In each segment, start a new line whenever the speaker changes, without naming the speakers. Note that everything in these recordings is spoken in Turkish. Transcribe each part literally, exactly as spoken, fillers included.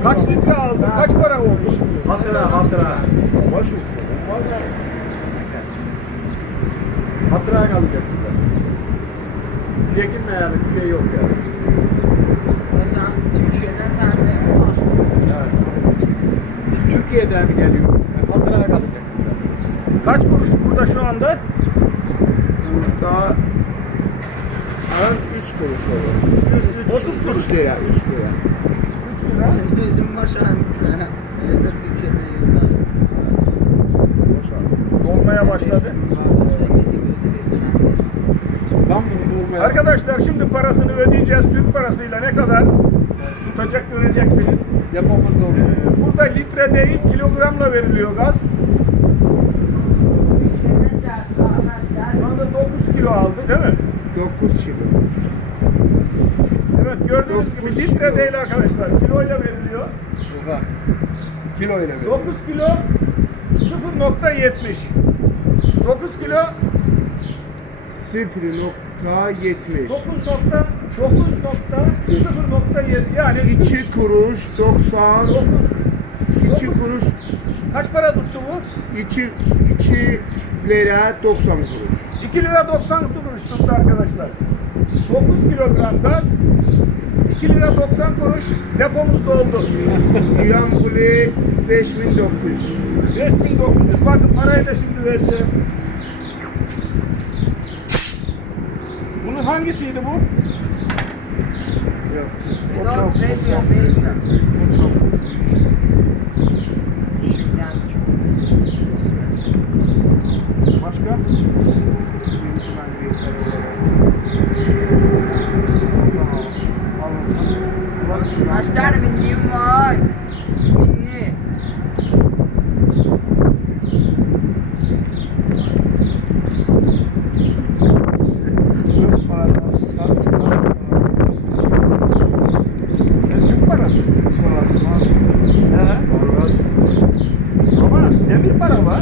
Kaç litre aldın? Kaç para oldu şimdi?
Hatıra, hatıra.
Baş yok.
Hatıraya kalacak size. Çekinme yani, bir şey yok yani.
Mesela Türkiye'den sen de var.
Yani. Biz Türkiye'den mi geliyoruz? Yani hatıraya kalacak size.
Kaç kuruş burada şu anda?
Burada an üç kuruş olur.
otuz kuruş.
üç lira, üç lira.
üç lira.
Bizim boşan. Öyle Türkiye'de yıllar.
Dolmaya başladı.
Ben bunu bulmaya...
Arkadaşlar şimdi parasını ödeyeceğiz. Türk parasıyla ne kadar tutacak göreceksiniz.
Yapamaz oluyor.
Ee, burada litre değil kilogramla veriliyor gaz. Şu anda dokuz kilo aldı değil mi?
dokuz kilo.
Evet gördüğünüz gibi
dokuz
litre
kilo.
değil arkadaşlar. Kiloyla veriliyor.
Baba. Kilo ile veriyor.
dokuz kilo sıfır nokta yetmiş. dokuz kilo
sıfır nokta yetmiş.
dokuz nokta dokuz nokta sıfır nokta yedi yani
iki kuruş doksan.
dokuz.
iki kuruş.
Kaç para tuttu bu?
iki, iki lira doksan kuruş.
iki lira doksan kuruş tuttu arkadaşlar. dokuz kilogram gaz iki lira doksan kuruş depomuz doldu.
Diyan Kule beş bin dokuz yüz.
beş bin dokuz yüz. Bakın parayı da şimdi vereceğiz. Bunun hangisiydi bu?
Yok.
Bir
O
de o
çok, o
veriyor,
çok,
veriyor.
o çok.
Başka?
Kaç tane bindiğim var? Binli.
Öz parası, saat parası.
Türk parası.
Parası var.
He.
Vallahi
Ama demir para var.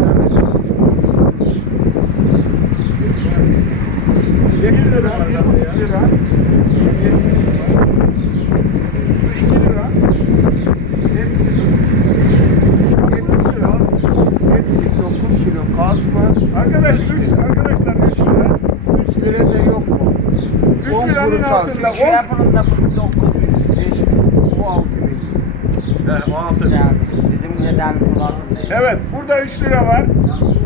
bir lira, bir buçuk lira. iki lira.
hepsi hepsi hepsi dokuz kilo kasma.
Arkadaş üç, arkadaşlar üç lira.
üç lira da yok mu?
üç
on
liranın
kuruş
altında.
alsın.
Şey
on,
yapalım da bu dokuz bin, beş bin.
Bu altı bin.
He, o altı.
Yani bizim neden Polat'ın değil.
evet burada üç lira var.